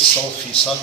100%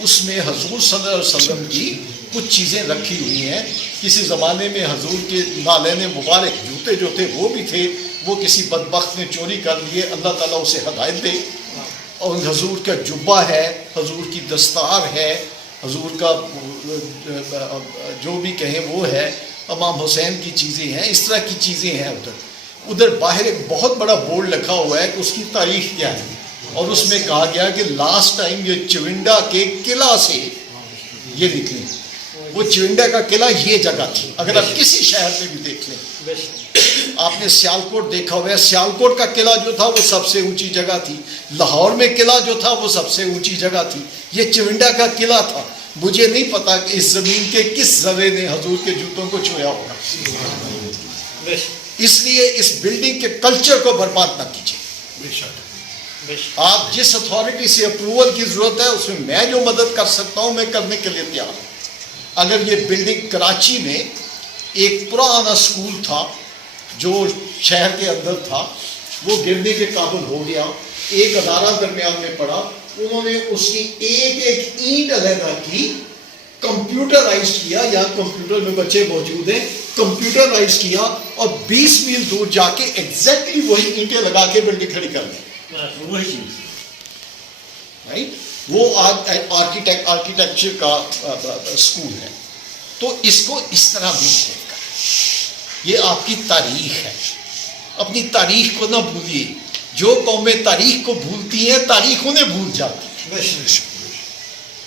اس میں حضور صلی اللہ علیہ وسلم کی کچھ چیزیں رکھی ہوئی ہیں. کسی زمانے میں حضور کے نالین مبارک جوتے جو تھے وہ بھی تھے, وہ کسی بدبخت نے چوری کر لیے, اللہ تعالیٰ اسے ہدایت دے. اور حضور کا جبہ ہے, حضور کی دستار ہے, حضور کا جو بھی کہیں وہ ہے, امام حسین کی چیزیں ہیں, اس طرح کی چیزیں ہیں. ادھر باہر ایک بہت بڑا بورڈ لکھا ہوا ہے کہ اس کی تاریخ کیا ہے, اور اس میں کہا گیا کہ لاسٹ ٹائم یہ چونڈا کے قلعہ سے یہ نکلی. وہ چونڈا کا قلعہ یہ جگہ تھی. اگر آپ کسی شہر میں بھی دیکھ لیں, آپ نے سیالکوٹ دیکھا ہوا ہے, سیالکوٹ کا قلعہ جو تھا وہ سب سے اونچی جگہ تھی. لاہور میں قلعہ جو تھا وہ سب سے اونچی جگہ تھی. یہ چونڈا کا قلعہ تھا. مجھے نہیں پتا کہ اس زمین کے کس ذرے نے حضور کے جوتوں کو چھویا ہوگا. اس لیے اس بلڈنگ کے کلچر کو برباد نہ کیجیے. آپ جس اتھارٹی سے اپروول کی ضرورت ہے اس میں جو مدد کر سکتا ہوں میں کرنے کے لیے تیار ہوں. اگر یہ بلڈنگ کراچی میں ایک پرانا سکول تھا جو شہر کے اندر تھا, وہ گرنے کے قابل ہو گیا, ایک ادارہ درمیان میں پڑا, انہوں نے اس کی ایک ایک اینٹ علیحدہ کی, کمپیوٹرائز کیا, یا کمپیوٹر میں بچے موجود ہیں, کمپیوٹرائز کیا, اور 20 میل دور جا کے ایگزیکٹلی وہی اینٹیں لگا کے بلڈنگ کھڑی کر دی. وہ آرکیٹیکچر کا اسکول ہے. تو اس کو اس طرح بھی دیکھ کر, یہ آپ کی تاریخ ہے, اپنی تاریخ کو نہ بھولیے. جو قومیں تاریخ کو بھولتی ہیں تاریخ انہیں بھول جاتی ہے.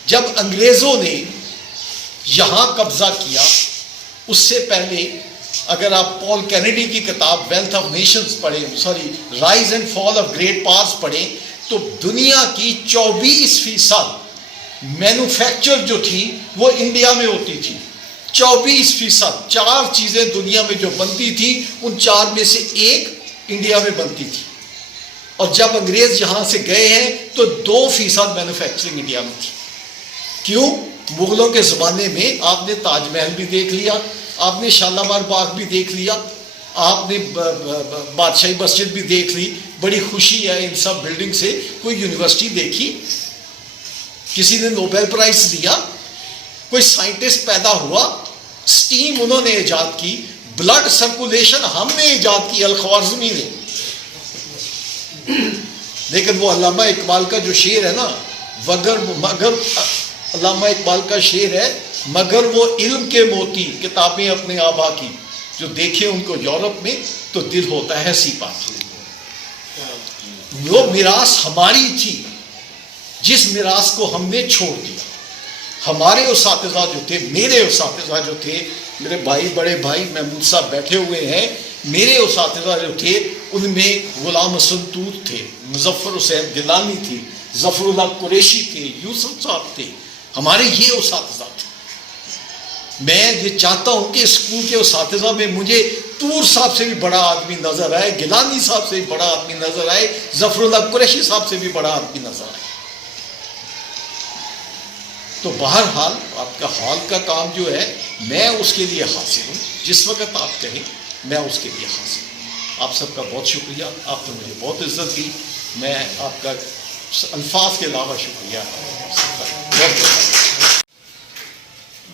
جب انگریزوں نے یہاں قبضہ کیا, اس سے پہلے اگر آپ پال کینیڈی کی کتاب ویلتھ آف نیشنز پڑھیں, rise and fall of great powers پڑھیں, تو دنیا کی 24% مینوفیکچر جو تھی وہ انڈیا میں ہوتی تھی. 24%. 4 چیزیں دنیا میں جو بنتی تھی ان 4 میں سے ایک انڈیا میں بنتی تھی. اور جب انگریز یہاں سے گئے ہیں تو 2% مینوفیکچرنگ انڈیا میں تھی. کیوں؟ مغلوں کے زمانے میں آپ نے تاج محل بھی دیکھ لیا, آپ نے شالیمار باغ بھی دیکھ لیا, آپ نے بادشاہی مسجد بھی دیکھ لی. بڑی خوشی ہے ان سب بلڈنگ سے. کوئی یونیورسٹی دیکھی, کسی نے نوبل پرائز لیا, کوئی سائنٹسٹ پیدا ہوا, سٹیم انہوں نے ایجاد کی, بلڈ سرکولیشن ہم نے ایجاد کی, الخوارزمی نے. لیکن وہ علامہ اقبال کا جو شعر ہے نا, مگر علامہ اقبال کا شعر ہے, مگر وہ علم کے موتی کتابیں اپنے آبا کی, جو دیکھے ان کو یورپ میں تو دل ہوتا ہے سیپا. وہ میراث ہماری تھی جس میراث کو ہم نے چھوڑ دیا. ہمارے اساتذہ جو تھے, میرے اساتذہ جو تھے, میرے بھائی, بڑے بھائی محمود صاحب بیٹھے ہوئے ہیں, میرے اساتذہ جو تھے ان میں غلام حسن توت تھے, مظفر حسین گیلانی تھی, ظفر اللہ قریشی تھے, یوسف صاحب تھے. ہمارے یہ اساتذہ تھے. میں یہ چاہتا ہوں کہ اسکول کے اساتذہ میں مجھے طور صاحب سے بھی بڑا آدمی نظر آئے, گیلانی صاحب سے بھی بڑا آدمی نظر آئے, ظفر اللہ قریشی صاحب سے بھی بڑا آدمی نظر آئے. تو بہرحال آپ کا ہال کا کام جو ہے میں اس کے لیے حاضر ہوں. جس وقت آپ کہیں میں اس کے لیے حاضر ہوں. آپ سب کا بہت شکریہ, آپ نے مجھے بہت عزت دی. میں آپ کا الفاظ کے علاوہ شکریہ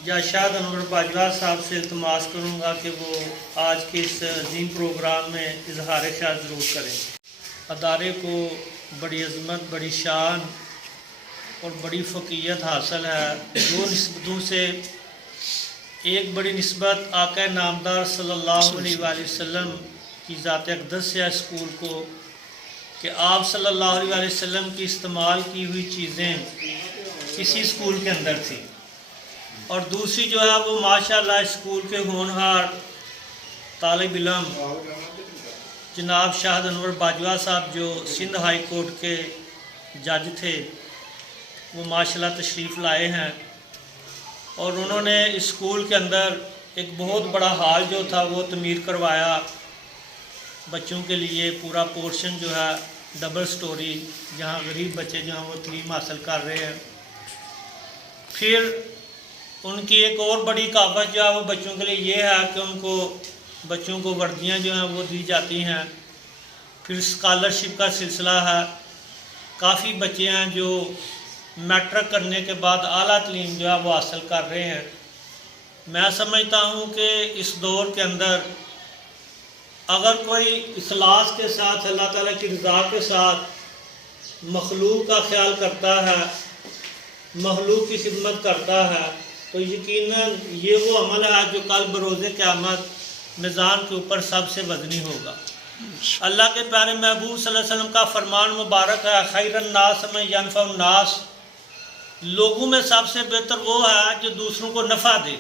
یا شاہد انور باجوہ صاحب سے التماس کروں گا کہ وہ آج کے اس عظیم پروگرام میں اظہار خیال ضرور کریں. ادارے کو بڑی عظمت, بڑی شان اور بڑی فقیت حاصل ہے. 2 نسبتوں سے ایک بڑی نسبت آقا نامدار صلی اللہ علیہ وآلہ وسلم کی ذات اقدس ہے اسکول کو, کہ آپ صلی اللہ علیہ وآلہ وسلم کی استعمال کی ہوئی چیزیں اسی اسکول کے اندر تھیں. اور دوسری جو ہے وہ ماشاءاللہ اسکول کے ہونہار طالب علم جناب شاہد انور باجوہ صاحب جو سندھ ہائی کورٹ کے جج تھے, وہ ماشاءاللہ تشریف لائے ہیں. اور انہوں نے اسکول کے اندر ایک بہت بڑا ہال جو تھا وہ تعمیر کروایا بچوں کے لیے. پورا پورشن جو ہے ڈبل سٹوری, جہاں غریب بچے جو ہیں وہ تعلیم حاصل کر رہے ہیں. پھر ان کی ایک اور بڑی کاوش جو ہے وہ بچوں کے لیے یہ ہے کہ ان کو بچوں کو وردیاں جو ہیں وہ دی جاتی ہیں. پھر اسکالرشپ کا سلسلہ ہے. کافی بچے ہیں جو میٹرک کرنے کے بعد اعلیٰ تعلیم جو ہے وہ حاصل کر رہے ہیں۔ میں سمجھتا ہوں کہ اس دور کے اندر اگر کوئی اخلاص کے ساتھ اللہ تعالیٰ کی رضا کے ساتھ مخلوق کا خیال کرتا ہے، مخلوق کی خدمت کرتا ہے، تو یقیناً یہ وہ عمل ہے جو کل بروز قیامت میزان کے اوپر سب سے وزنی ہوگا۔ اللہ کے پیارے محبوب صلی اللہ علیہ وسلم کا فرمان مبارک ہے، خیر الناس من ینفع الناس، لوگوں میں سب سے بہتر وہ ہے جو دوسروں کو نفع دے۔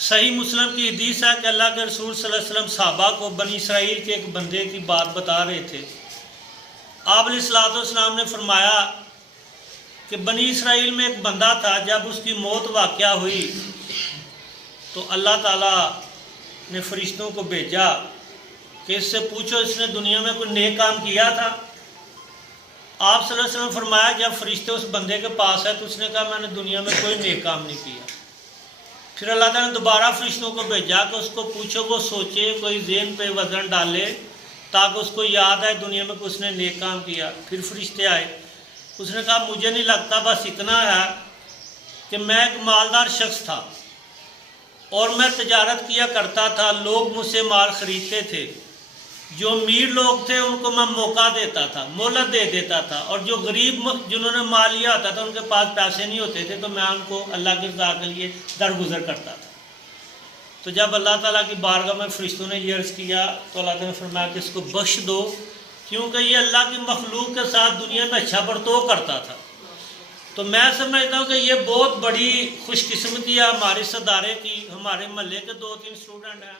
صحیح مسلم کی حدیث ہے کہ اللہ کے رسول صلی اللہ علیہ وسلم صحابہ کو بنی اسرائیل کے ایک بندے کی بات بتا رہے تھے۔ آپ علیہ الصلوۃ والسلام نے فرمایا کہ بنی اسرائیل میں ایک بندہ تھا، جب اس کی موت واقعہ ہوئی تو اللہ تعالیٰ نے فرشتوں کو بھیجا کہ اس سے پوچھو اس نے دنیا میں کوئی نیک کام کیا تھا۔ آپ صلی اللہ علیہ وسلم فرمایا جب فرشتے اس بندے کے پاس ہے تو اس نے کہا میں نے دنیا میں کوئی نیک کام نہیں کیا۔ پھر اللہ تعالیٰ نے دوبارہ فرشتوں کو بھیجا کہ اس کو پوچھو وہ سوچے، کوئی ذہن پہ وزن ڈالے تاکہ اس کو یاد آئے دنیا میں اس نے نیک کام کیا۔ پھر فرشتے آئے، اس نے کہا مجھے نہیں لگتا، بس اتنا ہے کہ میں ایک مالدار شخص تھا اور میں تجارت کیا کرتا تھا، لوگ مجھ سے مال خریدتے تھے، جو امیر لوگ تھے ان کو میں موقع دیتا تھا، مہلت دے دیتا تھا، اور جو غریب جنہوں نے مال لیا ہوتا تھا ان کے پاس پیسے نہیں ہوتے تھے تو میں ان کو اللہ کی رضا کے لیے درگزر کرتا تھا۔ تو جب اللہ تعالیٰ کی بارگاہ میں فرشتوں نے یہ عرض کیا تو اللہ تعالیٰ نے فرمایا کہ اس کو بخش دو، کیونکہ یہ اللہ کی مخلوق کے ساتھ دنیا میں اچھا برتاؤ کرتا تھا۔ تو میں سمجھتا ہوں کہ یہ بہت بڑی خوش قسمتی ہے ہمارے اس ادارے کی۔ ہمارے محلے کے 2-3 اسٹوڈنٹ ہیں